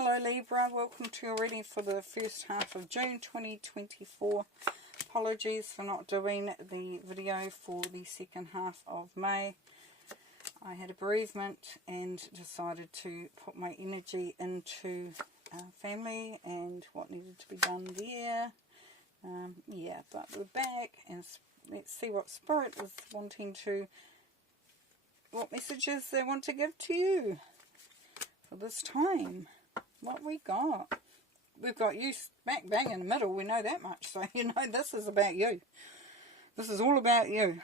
Hello Libra, welcome to your reading for the first half of June 2024. Apologies for not doing the video for the second half of May. I had a bereavement and decided to put my energy into family and what needed to be done there. Yeah, but we're back and let's see what Spirit is wanting to, what messages they want to give to you for this time. What we got? We've got you smack bang in the middle. We know that much. So, you know, this is about you. This is all about you.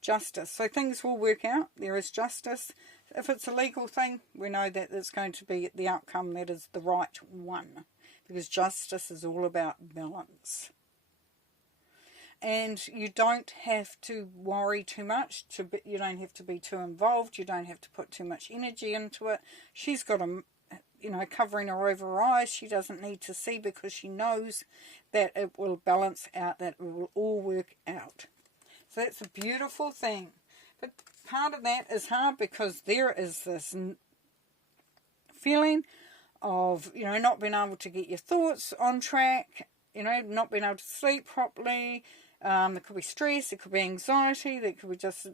Justice. So things will work out. There is justice. If it's a legal thing, we know that it's going to be the outcome that is the right one. Because justice is all about balance. And you don't have to worry too much. You don't have to be too involved. You don't have to put too much energy into it. She's got covering her over her eyes. She doesn't need to see because she knows that it will balance out, that it will all work out. So that's a beautiful thing. But part of that is hard because there is this feeling of, not being able to get your thoughts on track, not being able to sleep properly. There could be stress, there could be anxiety, there could be just,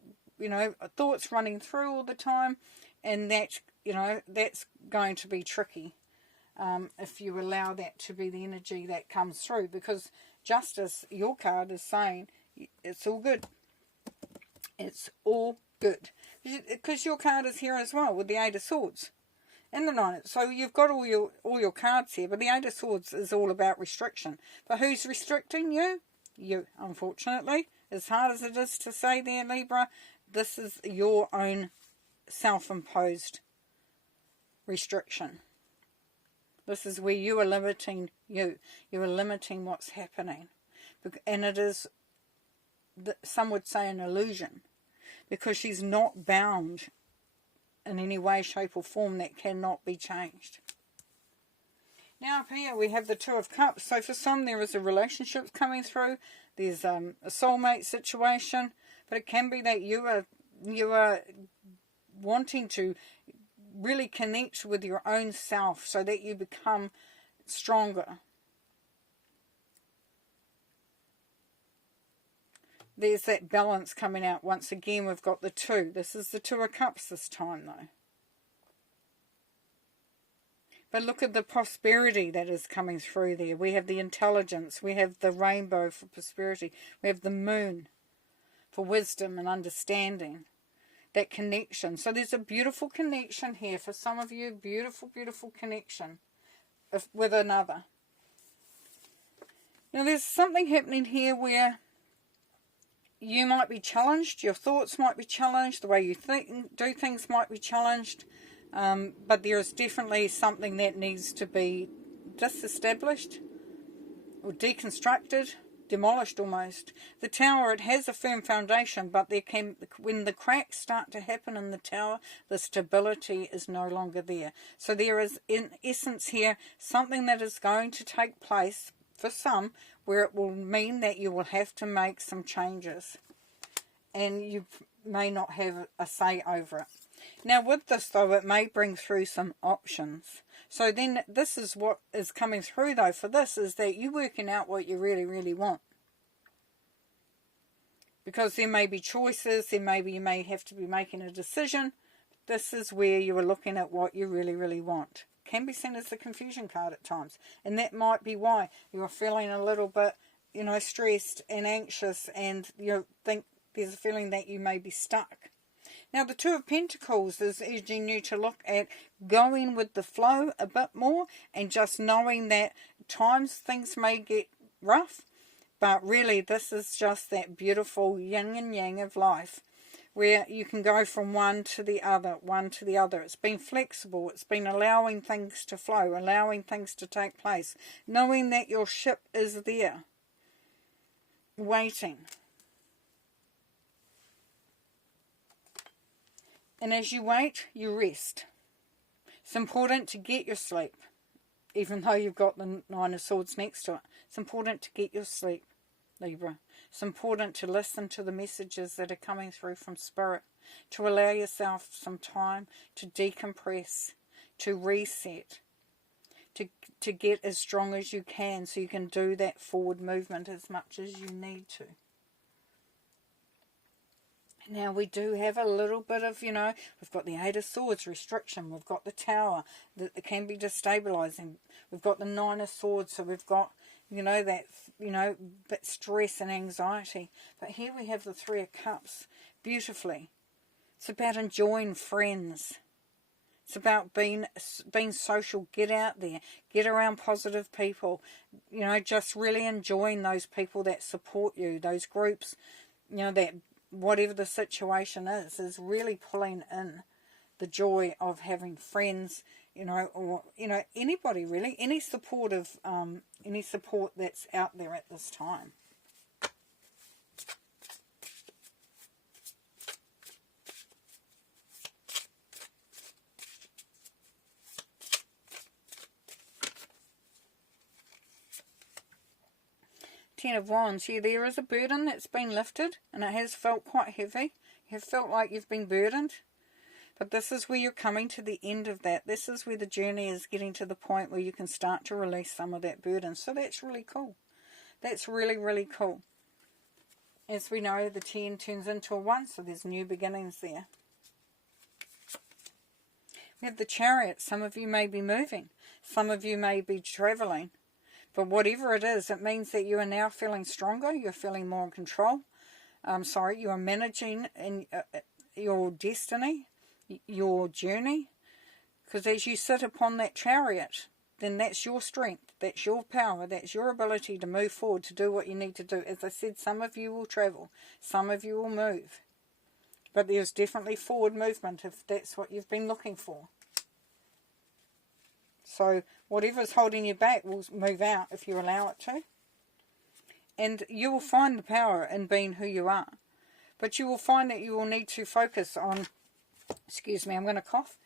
thoughts running through all the time. And that, that's going to be tricky if you allow that to be the energy that comes through. Because justice, your card is saying, it's all good. It's all good. Because your card is here as well with the Eight of Swords and the Nine. So you've got all your cards here. But the Eight of Swords is all about restriction. But who's restricting you? You, unfortunately. As hard as it is to say there, Libra, this is your own self-imposed restriction. This is where you are limiting you. You are limiting what's happening. And it is, some would say, an illusion. Because she's not bound in any way, shape or form that cannot be changed. Now up here we have the Two of Cups. So for some there is a relationship coming through. There's a soulmate situation. But it can be that you are wanting to really connect with your own self so that you become stronger. There's that balance coming out. Once again, we've got the two. This is the Two of Cups this time, though. But look at the prosperity that is coming through there. We have the intelligence. We have the rainbow for prosperity. We have the moon for wisdom and understanding. That connection. So there's a beautiful connection here for some of you. Beautiful, beautiful connection with another. Now there's something happening here where you might be challenged. Your thoughts might be challenged. The way you do things might be challenged. But there is definitely something that needs to be disestablished or deconstructed. Demolished almost. The tower, it has a firm foundation, but when the cracks start to happen in the tower, the stability is no longer there. So there is, in essence here, something that is going to take place for some, where it will mean that you will have to make some changes. And you may not have a say over it. Now with this though, it may bring through some options. So then this is what is coming through though for this, is that you're working out what you really, really want. Because there may be choices, you may have to be making a decision. This is where you are looking at what you really, really want. Can be seen as the confusion card at times. And that might be why you're feeling a little bit, stressed and anxious, and you think there's a feeling that you may be stuck. Now the Two of Pentacles is urging you to look at going with the flow a bit more and just knowing that times things may get rough, but really this is just that beautiful yin and yang of life where you can go from one to the other. It's been flexible. It's been allowing things to flow, allowing things to take place, knowing that your ship is there, waiting. And as you wait, you rest. It's important to get your sleep, even though you've got the Nine of Swords next to it. It's important to get your sleep, Libra. It's important to listen to the messages that are coming through from Spirit, to allow yourself some time to decompress, to reset, to get as strong as you can, so you can do that forward movement as much as you need to. Now we do have a little bit of, you know, we've got the Eight of Swords, restriction. We've got the Tower, that it can be destabilizing. We've got the Nine of Swords, so we've got, you know, that, you know, bit stress and anxiety. But here we have the Three of Cups, beautifully. It's about enjoying friends. It's about being social. Get out there. Get around positive people. You know, just really enjoying those people that support you, those groups, you know, that whatever the situation is really pulling in the joy of having friends, you know, or, you know, anybody really, any support that's out there at this time. Ten of Wands. Yeah, there is a burden that's been lifted, and it has felt quite heavy. You have felt like you've been burdened. But this is where you're coming to the end of that. This is where the journey is getting to the point where you can start to release some of that burden. So that's really cool. That's really, really cool. As we know, the 10 turns into a 1, so there's new beginnings there. We have the Chariot. Some of you may be moving. Some of you may be travelling. But whatever it is, it means that you are now feeling stronger. You're feeling more in control. You are managing in your destiny, your journey. Because as you sit upon that chariot, then that's your strength, that's your power, that's your ability to move forward, to do what you need to do. As I said, some of you will travel, some of you will move. But there's definitely forward movement if that's what you've been looking for. So whatever's holding you back will move out if you allow it to. And you will find the power in being who you are. But you will find that you will need to focus on, excuse me, I'm going to cough.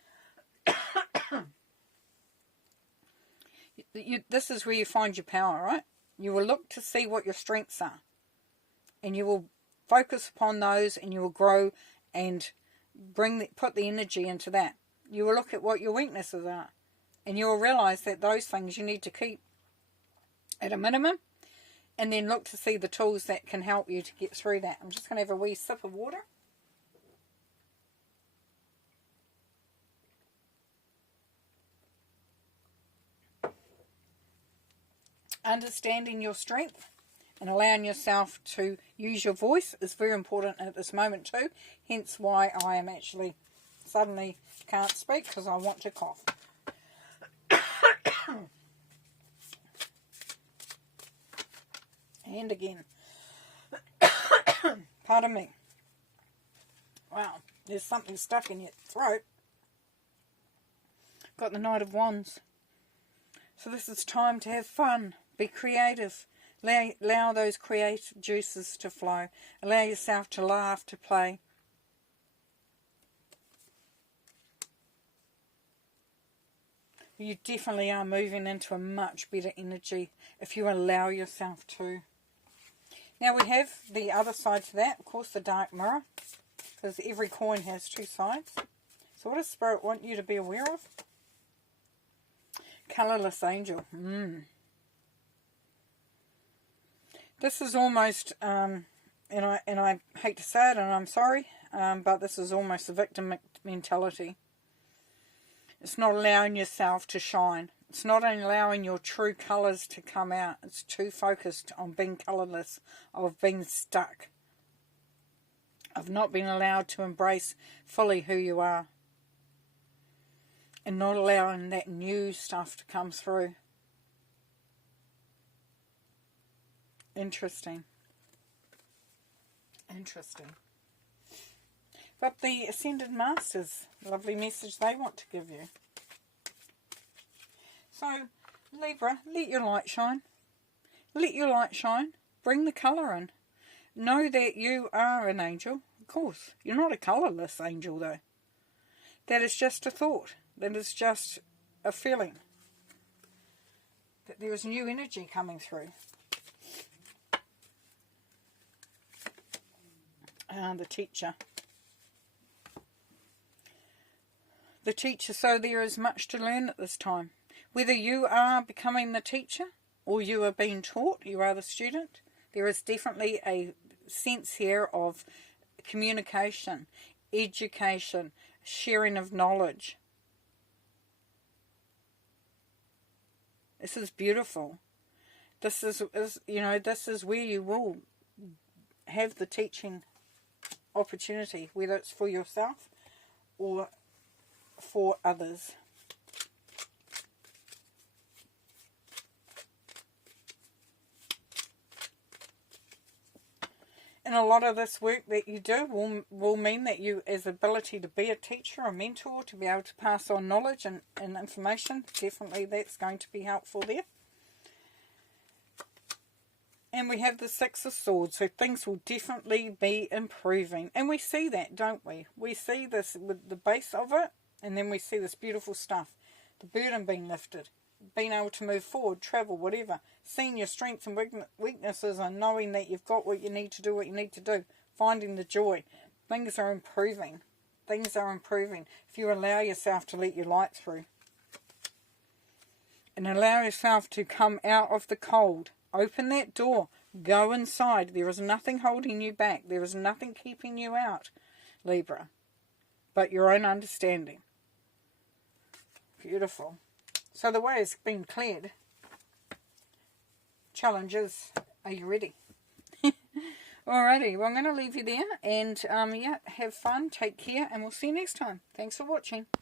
This is where you find your power, right? You will look to see what your strengths are. And you will focus upon those, and you will grow and put the energy into that. You will look at what your weaknesses are. And you will realise that those things you need to keep at a minimum, and then look to see the tools that can help you to get through that. I'm just going to have a wee sip of water. Understanding your strength and allowing yourself to use your voice is very important at this moment too. Hence why I am actually suddenly can't speak, because I want to cough. And again. Pardon me. Wow, there's something stuck in your throat. Got the Knight of Wands. So this is time to have fun. Be creative. Allow those creative juices to flow. Allow yourself to laugh, to play. You definitely are moving into a much better energy if you allow yourself to. Now we have the other side to that, of course, the dark mirror, because every coin has two sides. So what does Spirit want you to be aware of? Colourless angel. This is almost, and I hate to say it, and I'm sorry, but this is almost a victim mentality. It's not allowing yourself to shine. It's not allowing your true colours to come out. It's too focused on being colourless, of being stuck, of not being allowed to embrace fully who you are, and not allowing that new stuff to come through. Interesting. Interesting. But the Ascended Masters, lovely message they want to give you. So, Libra, let your light shine. Let your light shine. Bring the colour in. Know that you are an angel. Of course, you're not a colourless angel though. That is just a thought. That is just a feeling. That there is new energy coming through. The Teacher. the teacher. So there is much to learn at this time. Whether you are becoming the teacher or you are being taught, you are the student, there is definitely a sense here of communication, education, sharing of knowledge. This is beautiful. This is this is where you will have the teaching opportunity, whether it's for yourself or for others. And a lot of this work that you do will mean that you, as ability to be a teacher, a mentor, to be able to pass on knowledge and information, definitely that's going to be helpful there. And we have the Six of Swords, so things will definitely be improving. And we see that, don't we? We see this with the base of it, and then we see this beautiful stuff. The burden being lifted, being able to move forward, travel, whatever. Seeing your strengths and weaknesses and knowing that you've got what you need to do, finding the joy. Things are improving. Things are improving if you allow yourself to let your light through. And allow yourself to come out of the cold. Open that door. Go inside. There is nothing holding you back. There is nothing keeping you out, Libra, but your own understanding. Beautiful. So the way has been cleared. Challenge is, are you ready? Alrighty, well I'm going to leave you there. And yeah, have fun, take care, and we'll see you next time. Thanks for watching.